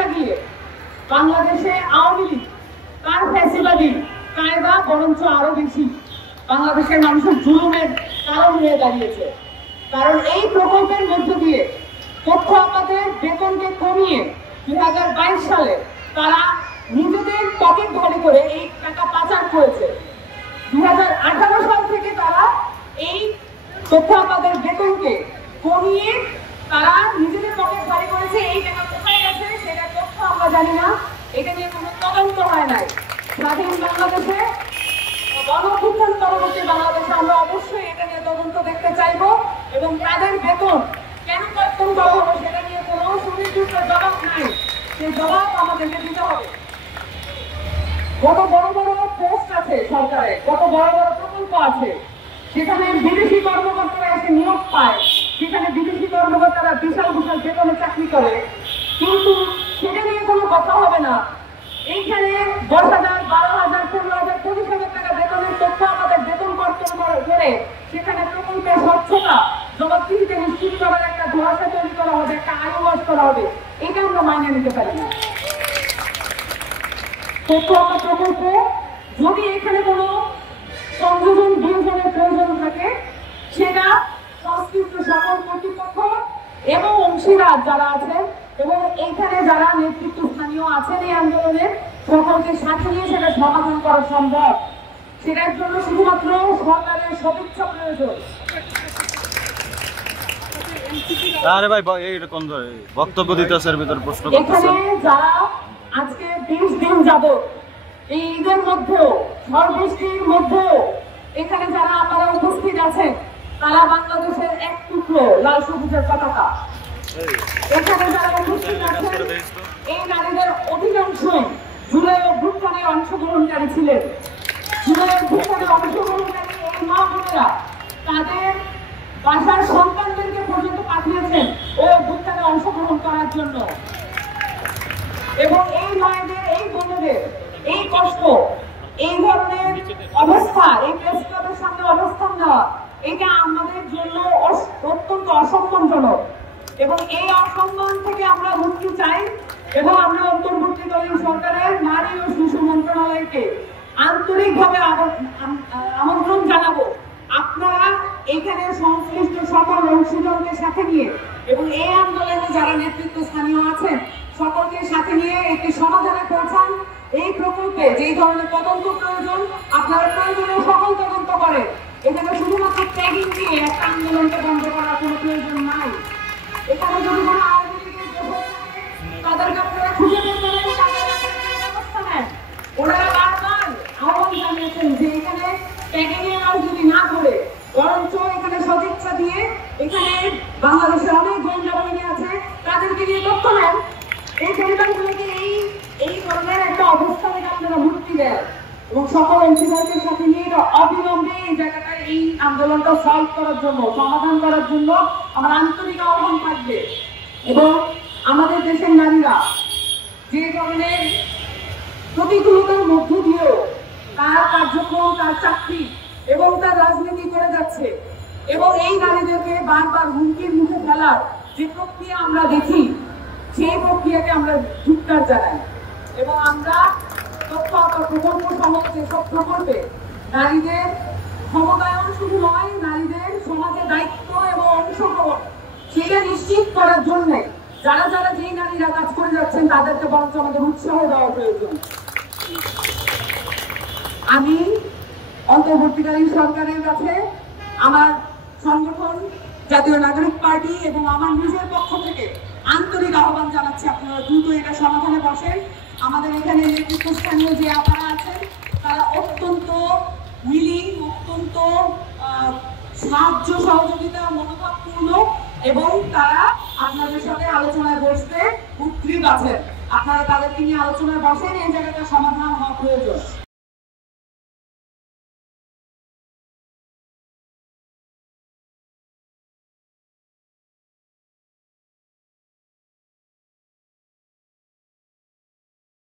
লাগিয়ে বাংলাদেশে আওয়ামী লীগ তার ফ্যাসিবাদী কায়দা বরঞ্চ আরো বেশি বাংলাদেশের মানুষের জুলুমের কারণ হয়ে দাঁড়িয়েছে। কারণ এই প্রকল্পের মধ্য দিয়ে তথ্য আমাদের বেতনকে কমিয়ে 2022 সালে তারা নিজেদের পকেট ভরে করে এই টাকা পাচার করেছে। 2018 সাল থেকে তারা এই তথ্য আমাদের বেতনকে কমিয়ে তারা নিজেদের পকেট ভরে করেছে। এই টাকা কোথায় গেছে সেটা তথ্য আমরা জানি না, এটা নিয়ে কোনো তদন্ত হয় নাই। স্বাধীন বাংলাদেশে গণঅভ্যুত্থান পরবর্তী বাংলাদেশে আমরা অবশ্যই এটা নিয়ে তদন্ত দেখতে চাইবো এবং তাদের বেতন কেন কর্তন করা হবে সেটা নিয়ে কোনো সুনির্দিষ্ট জবাব নাই, সেই জবাব আমাদেরকে দিতে হবে। কত বড় বড় পোস্ট আছে সরকারে, কত বড় বড় প্রকল্প আছে, সেখানে বিদেশি কর্মকর্তারা এসে নিয়োগ পায়, সেখানে বিদেশি কর্মকর্তারা বিশাল বিশাল বেতনে চাকরি করে, কিন্তু সেটা নিয়ে কোনো কথা হবে না। এইখানে 10,000, 12,000, 15,000, 25,000 টাকা বেতনের তথ্য আমাদের বেতন কর্তন করে সেখানে প্রকল্পের স্বচ্ছতা জবাবদিহিতে নিশ্চিত করার একটা ধোঁয়াশা তৈরি করা হবে, একটা আয়োজন করা হবে, এটা আমরা মাইনে নিতে পারি না। তথ্য আমরা প্রকল্প যদি এখানে কোনো সংযোজন বিয়োজনের প্রয়োজন থাকে সেটা সংশ্লিষ্ট সকল কর্তৃপক্ষ এবং অংশীদার যারা আছেন এবং এইখানে যারা নেতৃত্ব স্থানীয় আছেন এই আন্দোলনের সকলকে সাথে নিয়ে সেটা সমাধান করা সম্ভব। সেটার জন্য শুধুমাত্র সরকারের সদিচ্ছা প্রয়োজন। আরে ভাই এইরকম বক্তব্য দিতেছের ভিতর প্রশ্ন এখানে যারা আজকে 20 দিন যাবত এই ঈদের মধ্যেও ঝড়-বৃষ্টির মধ্যেও এখানে যারা আপনারা উপস্থিত আছেন তারা বাংলাদেশের এক টুকরো লাল সবুজের পতাকা। এখানে যারা উপস্থিত আছেন এই নারীদের অধিকাংশই জুলাই অভ্যুত্থানে অংশগ্রহণকারী ছিলেন। জুলাই অভ্যুত্থানে অংশগ্রহণকারী এই মা বোনেরা তাদের বাসার সন্তানদেরকে পর্যন্ত পাঠিয়েছেন ও অভ্যুত্থানে অংশগ্রহণ করার জন্য। এবং এই মায়েদের, এই বোনেদের এই কষ্ট, এই ধরনের অবস্থা, এই প্রেস ক্লাবের সামনে অবস্থান নেওয়া, এটা আমাদের জন্য অত্যন্ত অসম্মানজনক এবং এই অসম্মান থেকে আমরা মুক্তি চাই এবং আমরা অন্তর্বর্তীকালীন সরকারের নারী ও শিশু মন্ত্রণালয়কে আন্তরিকভাবে আমন্ত্রণ জানাবো আপনারা এখানে সংশ্লিষ্ট সকল অংশীদারকে সাথে নিয়ে এবং এই আন্দোলনে যারা নেতৃত্ব স্থানীয় আছেন সকলকে সাথে নিয়ে একটি সমাধানে পৌঁছান। এই প্রকল্পে যেই ধরনের তদন্ত প্রয়োজন আপনারা প্রয়োজনীয় সকল তদন্ত করেন। এখানে শুধুমাত্র ট্যাগিং দিয়ে একটা আন্দোলনকে বন্ধ করার কোনো প্রয়োজন নাই। এখানে যদি কোনো আওয়ামী লীগের তাদেরকে আপনারা খুঁজে বের করেন, তাদের ব্যবস্থা নেন। ওনারা বারবার আহ্বান জানিয়েছেন যে এখানে ট্যাগিং এর কাজ যদি না করে বরঞ্চ এখানে সদিচ্ছা দিয়ে এখানে বাংলাদেশের অনেক গোয়েন্দা বাহিনী আছে তাদেরকে নিয়ে তথ্য নেন। এই পরিবারগুলোকে এই ধরনের একটা অবস্থা থেকে আপনারা মুক্তি দেন এবং সকল অংশীদারদের সাথে নিয়ে অবিলম্বে এই জায়গাটায় এই আন্দোলনটা সলভ করার জন্য, সমাধান করার জন্য আমার আন্তরিক আহ্বান থাকবে। এবং আমাদের দেশের নারীরা যে ধরনের প্রতিকূলতার মধ্য দিয়েও তার কার্যক্রম, তার চাকরি এবং তার রাজনীতি করে যাচ্ছে এবং এই নারীদেরকে বারবার হুমকির মুখে ফেলার যে প্রক্রিয়া আমরা দেখি সেই প্রক্রিয়াকে আমরা ধিক্কার জানাই এবং আমরা তথ্য প্রকল্প সহ যেসব প্রকল্পে নারীদের ক্ষমতায়ন শুধু নয়, নারীদের সমাজে দায়িত্ব এবং অংশগ্রহণ সেটা নিশ্চিত করার জন্য যারা যারা যেই নারীরা কাজ করে যাচ্ছেন তাদেরকে বরঞ্চ আমাদের উৎসাহ দেওয়া প্রয়োজন। আমি অন্তর্বর্তীকালীন সরকারের কাছে আমার সংগঠন জাতীয় নাগরিক পার্টি এবং আমার নিজের পক্ষ থেকে আন্তরিক আহ্বান জানাচ্ছি আপনারা দ্রুত এটা সমাধানে বসেন। আমাদের এখানে নেতৃত্বস্থানীয় যে আপনারা আছেন তারা অত্যন্ত উইলিং, অত্যন্ত সাহায্য সহযোগিতা মনোভাবপূর্ণ এবং তারা আপনাদের সাথে আলোচনায় বসতে উদ্গ্রীব আছেন। আপনারা তাদেরকে নিয়ে আলোচনায় বসেন, এই জায়গাটা সমাধান হওয়া প্রয়োজন।